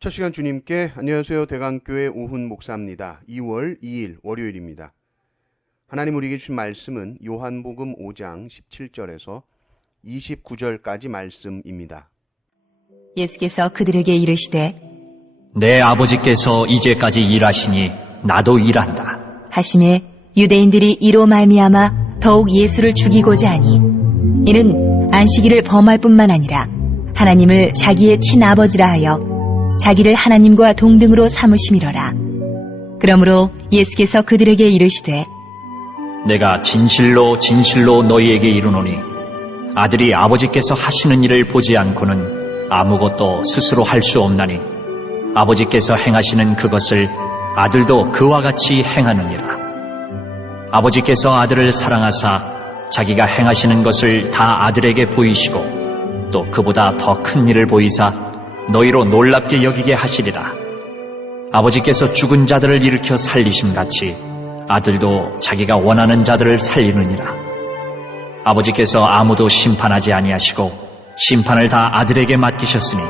첫 시간 주님께 안녕하세요. 대강교회 오훈 목사입니다. 2월 2일 월요일입니다. 하나님 우리에게 주신 말씀은 요한복음 5장 17절에서 29절까지 말씀입니다. 예수께서 그들에게 이르시되 내 아버지께서 이제까지 일하시니 나도 일한다. 하심에 유대인들이 이로 말미암아 더욱 예수를 죽이고자 하니 이는 안식일을 범할 뿐만 아니라 하나님을 자기의 친아버지라 하여 자기를 하나님과 동등으로 삼으심이로라. 그러므로 예수께서 그들에게 이르시되 내가 진실로 진실로 너희에게 이르노니 아들이 아버지께서 하시는 일을 보지 않고는 아무것도 스스로 할 수 없나니 아버지께서 행하시는 그것을 아들도 그와 같이 행하느니라. 아버지께서 아들을 사랑하사 자기가 행하시는 것을 다 아들에게 보이시고 또 그보다 더 큰 일을 보이사 너희로 놀랍게 여기게 하시리라. 아버지께서 죽은 자들을 일으켜 살리심같이 아들도 자기가 원하는 자들을 살리느니라. 아버지께서 아무도 심판하지 아니하시고 심판을 다 아들에게 맡기셨으니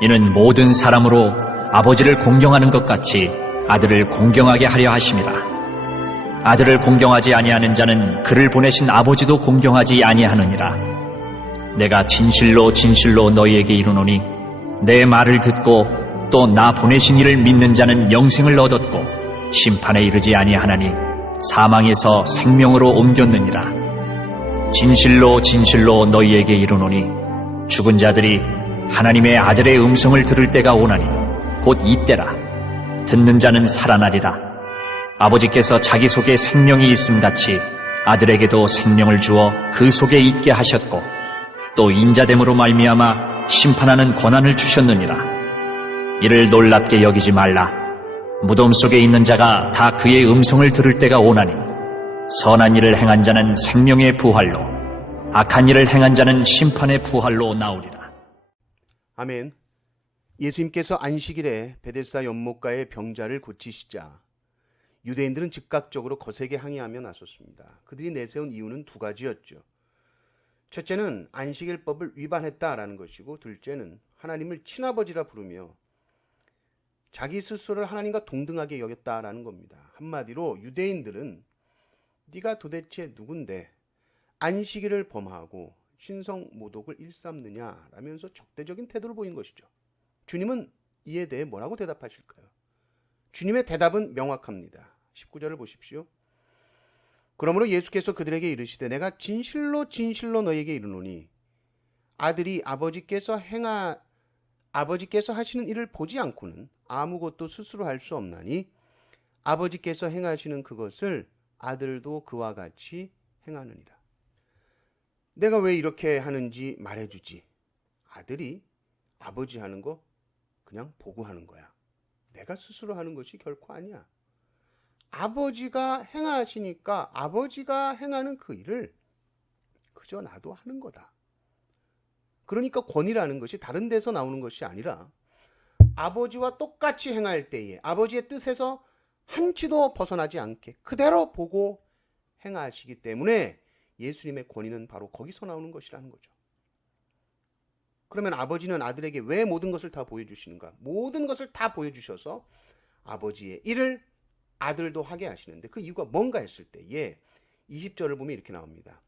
이는 모든 사람으로 아버지를 공경하는 것 같이 아들을 공경하게 하려 하심이라. 아들을 공경하지 아니하는 자는 그를 보내신 아버지도 공경하지 아니하느니라. 내가 진실로 진실로 너희에게 이르노니 내 말을 듣고 또 나 보내신 이를 믿는 자는 영생을 얻었고 심판에 이르지 아니하나니 사망에서 생명으로 옮겼느니라. 진실로 진실로 너희에게 이르노니 죽은 자들이 하나님의 아들의 음성을 들을 때가 오나니 곧 이때라. 듣는 자는 살아나리라. 아버지께서 자기 속에 생명이 있음같이 아들에게도 생명을 주어 그 속에 있게 하셨고 또 인자됨으로 말미암아 심판하는 권한을 주셨느니라. 이를 놀랍게 여기지 말라. 무덤 속에 있는 자가 다 그의 음성을 들을 때가 오나니 선한 일을 행한 자는 생명의 부활로 악한 일을 행한 자는 심판의 부활로 나오리라. 아멘. 예수님께서 안식일에 베데스다 연못가의 병자를 고치시자 유대인들은 즉각적으로 거세게 항의하며 나섰습니다. 그들이 내세운 이유는 두 가지였죠. 첫째는 안식일법을 위반했다라는 것이고, 둘째는 하나님을 친아버지라 부르며 자기 스스로를 하나님과 동등하게 여겼다라는 겁니다. 한마디로 유대인들은 네가 도대체 누군데 안식일을 범하고 신성모독을 일삼느냐라면서 적대적인 태도를 보인 것이죠. 주님은 이에 대해 뭐라고 대답하실까요? 주님의 대답은 명확합니다. 19절을 보십시오. 그러므로 예수께서 그들에게 이르시되 내가 진실로 진실로 너희에게 이르노니 아들이 아버지께서 하시는 일을 보지 않고는 아무것도 스스로 할 수 없나니 아버지께서 행하시는 그것을 아들도 그와 같이 행하느니라. 내가 왜 이렇게 하는지 말해주지. 아들이 아버지 하는 거 그냥 보고 하는 거야. 내가 스스로 하는 것이 결코 아니야. 아버지가 행하시니까 아버지가 행하는 그 일을 그저 나도 하는 거다. 그러니까 권위라는 것이 다른 데서 나오는 것이 아니라 아버지와 똑같이 행할 때에 아버지의 뜻에서 한치도 벗어나지 않게 그대로 보고 행하시기 때문에 예수님의 권위는 바로 거기서 나오는 것이라는 거죠. 그러면 아버지는 아들에게 왜 모든 것을 다 보여주시는가? 모든 것을 다 보여주셔서 아버지의 일을 아들도 하게 하시는데 그 이유가 뭔가 했을 때에 20절을 보면 이렇게 나옵니다.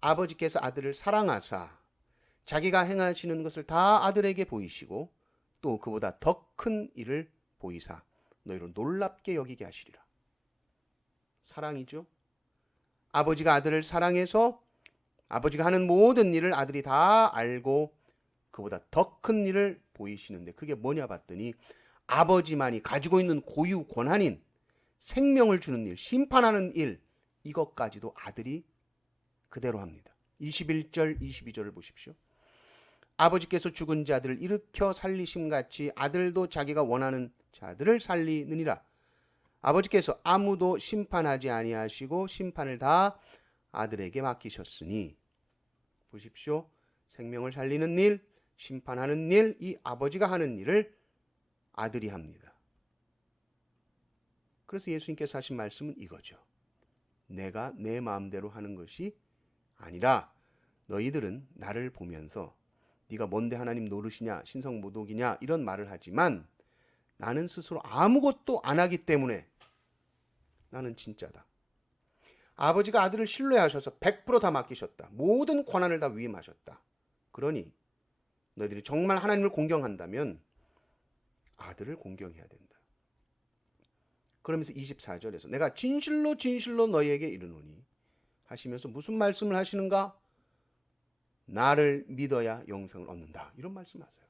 아버지께서 아들을 사랑하사 자기가 행하시는 것을 다 아들에게 보이시고 또 그보다 더 큰 일을 보이사 너희로 놀랍게 여기게 하시리라. 사랑이죠. 아버지가 아들을 사랑해서 아버지가 하는 모든 일을 아들이 다 알고 그보다 더 큰 일을 보이시는데 그게 뭐냐 봤더니 아버지만이 가지고 있는 고유 권한인 생명을 주는 일, 심판하는 일, 이것까지도 아들이 그대로 합니다. 21절, 22절을 보십시오. 아버지께서 죽은 자들을 일으켜 살리심같이 아들도 자기가 원하는 자들을 살리느니라. 아버지께서 아무도 심판하지 아니하시고 심판을 다 아들에게 맡기셨으니 보십시오. 생명을 살리는 일, 심판하는 일, 이 아버지가 하는 일을 아들이 합니다. 그래서 예수님께서 하신 말씀은 이거죠. 내가 내 마음대로 하는 것이 아니라 너희들은 나를 보면서 네가 뭔데 하나님 노릇이냐, 신성모독이냐 이런 말을 하지만 나는 스스로 아무것도 안 하기 때문에 나는 진짜다. 아버지가 아들을 신뢰하셔서 100%다 맡기셨다. 모든 권한을 다 위임하셨다. 그러니 너희들이 정말 하나님을 공경한다면 아들을 공경해야 된다. 그러면서 24절에서 내가 진실로 진실로 너희에게 이르노니 하시면서 무슨 말씀을 하시는가? 나를 믿어야 영생을 얻는다. 이런 말씀하세요.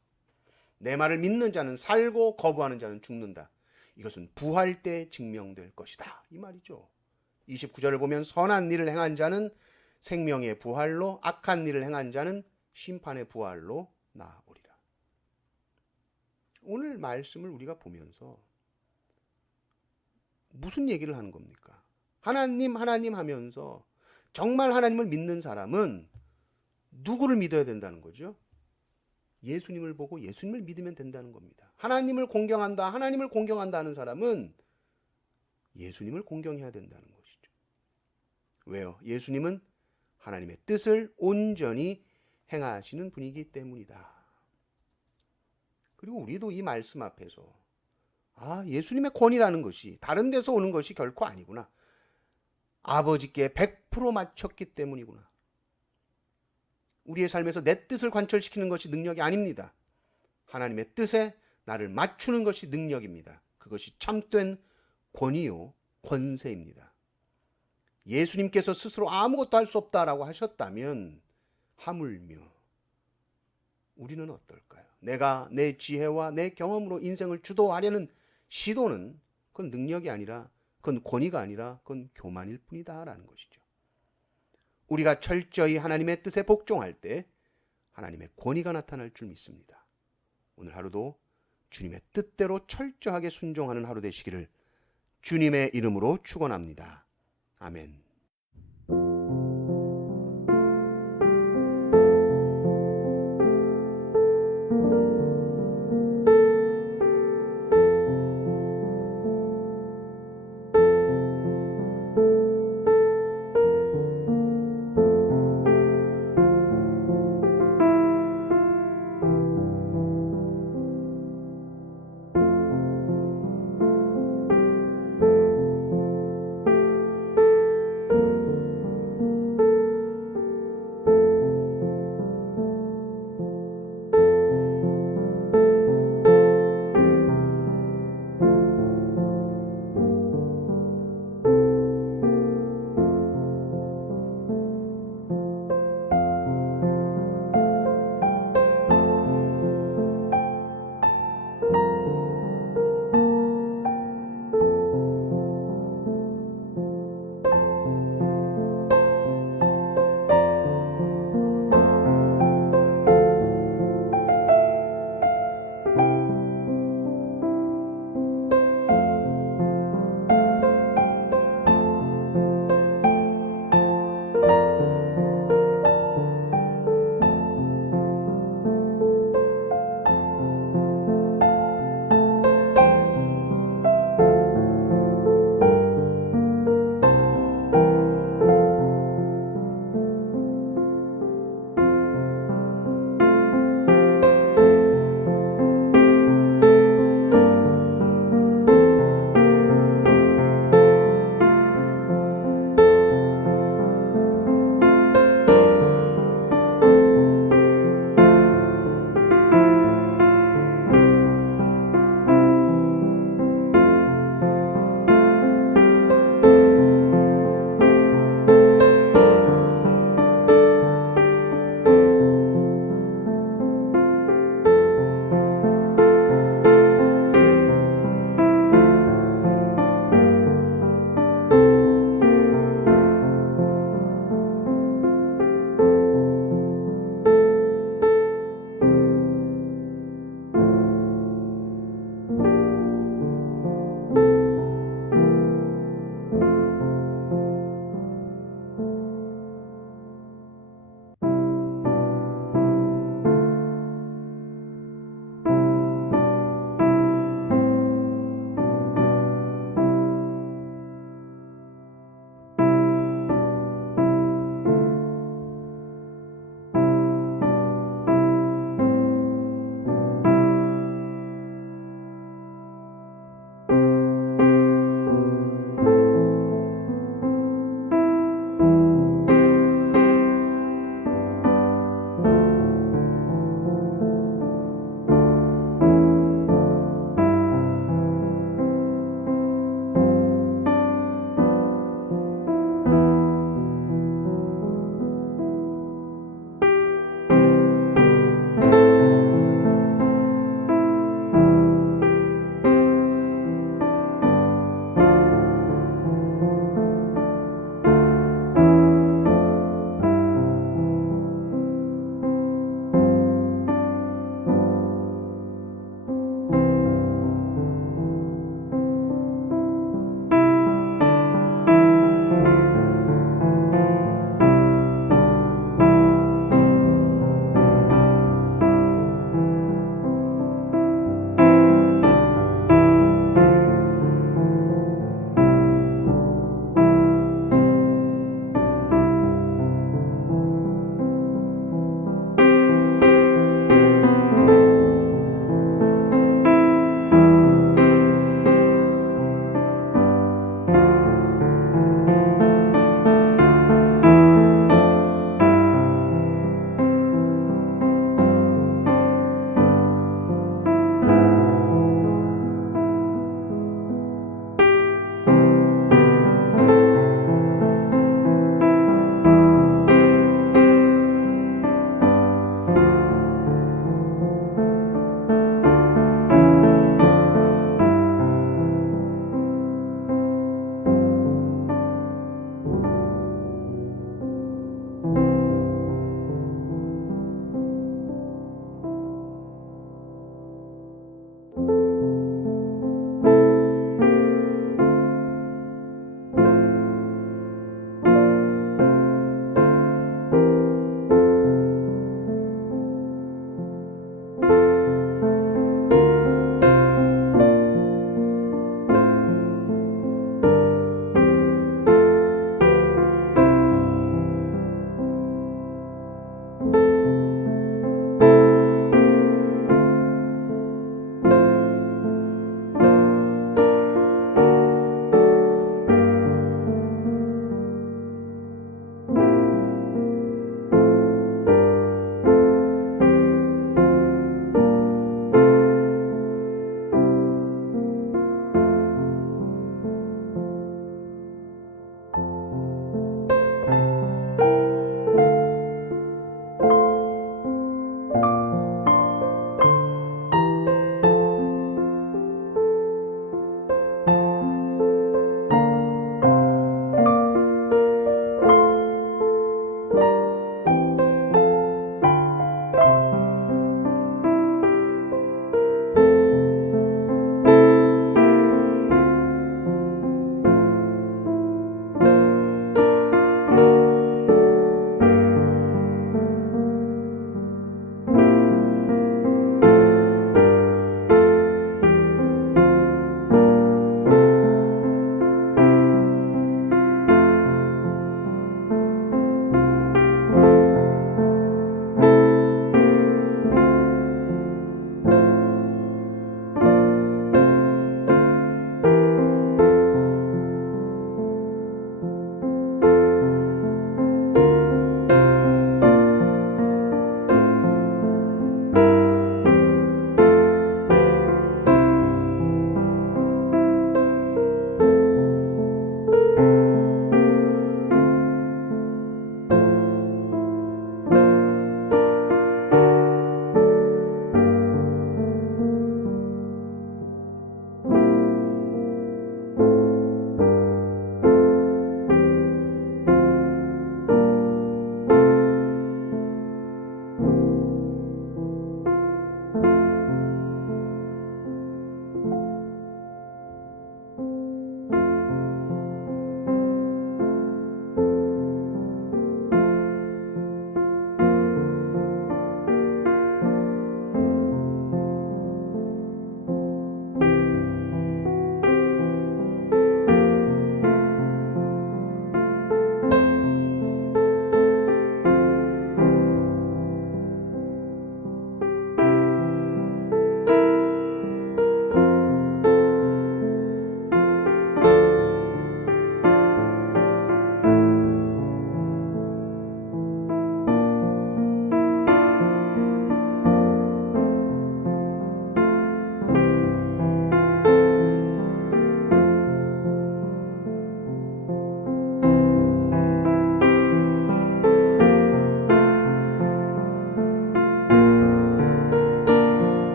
내 말을 믿는 자는 살고 거부하는 자는 죽는다. 이것은 부활 때 증명될 것이다. 이 말이죠. 29절을 보면 선한 일을 행한 자는 생명의 부활로, 악한 일을 행한 자는 심판의 부활로 나아오리라. 오늘 말씀을 우리가 보면서 무슨 얘기를 하는 겁니까? 하나님 하나님 하면서 정말 하나님을 믿는 사람은 누구를 믿어야 된다는 거죠? 예수님을 보고 예수님을 믿으면 된다는 겁니다. 하나님을 공경한다, 하나님을 공경한다 하는 사람은 예수님을 공경해야 된다는 것이죠. 왜요? 예수님은 하나님의 뜻을 온전히 행하시는 분이기 때문이다. 그리고 우리도 이 말씀 앞에서 예수님의 권위라는 것이 다른 데서 오는 것이 결코 아니구나. 아버지께 100% 맞췄기 때문이구나. 우리의 삶에서 내 뜻을 관철시키는 것이 능력이 아닙니다. 하나님의 뜻에 나를 맞추는 것이 능력입니다. 그것이 참된 권위요, 권세입니다. 예수님께서 스스로 아무것도 할 수 없다라고 하셨다면 하물며 우리는 어떨까요? 내가 내 지혜와 내 경험으로 인생을 주도하려는 시도는 그건 능력이 아니라, 그건 권위가 아니라 그건 교만일 뿐이다라는 것이죠. 우리가 철저히 하나님의 뜻에 복종할 때 하나님의 권위가 나타날 줄 믿습니다. 오늘 하루도 주님의 뜻대로 철저하게 순종하는 하루 되시기를 주님의 이름으로 축원합니다. 아멘.